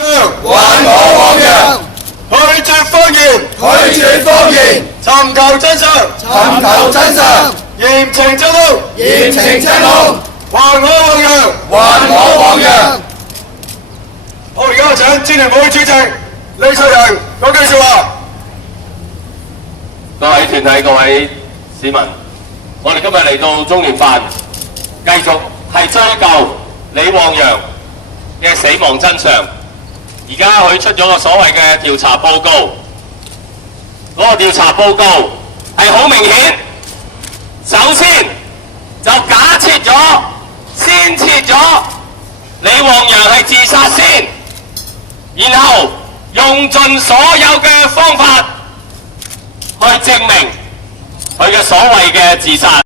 還我汪洋，拒絕謊言，拒絕謊言，尋求真相，尋求真相，嚴懲真兇，嚴懲真兇，還我汪洋，還我汪洋。我而家請支聯會主席李卓人講句説話。各位團體、各位市民，我哋今日嚟到中聯辦，繼續係追究李旺陽嘅死亡真相。而家佢出咗個所謂嘅調查報告，嗰個調查報告係好明顯，首先就假設咗、先設咗李旺陽係自殺先，然後用盡所有嘅方法去證明佢嘅所謂嘅自殺。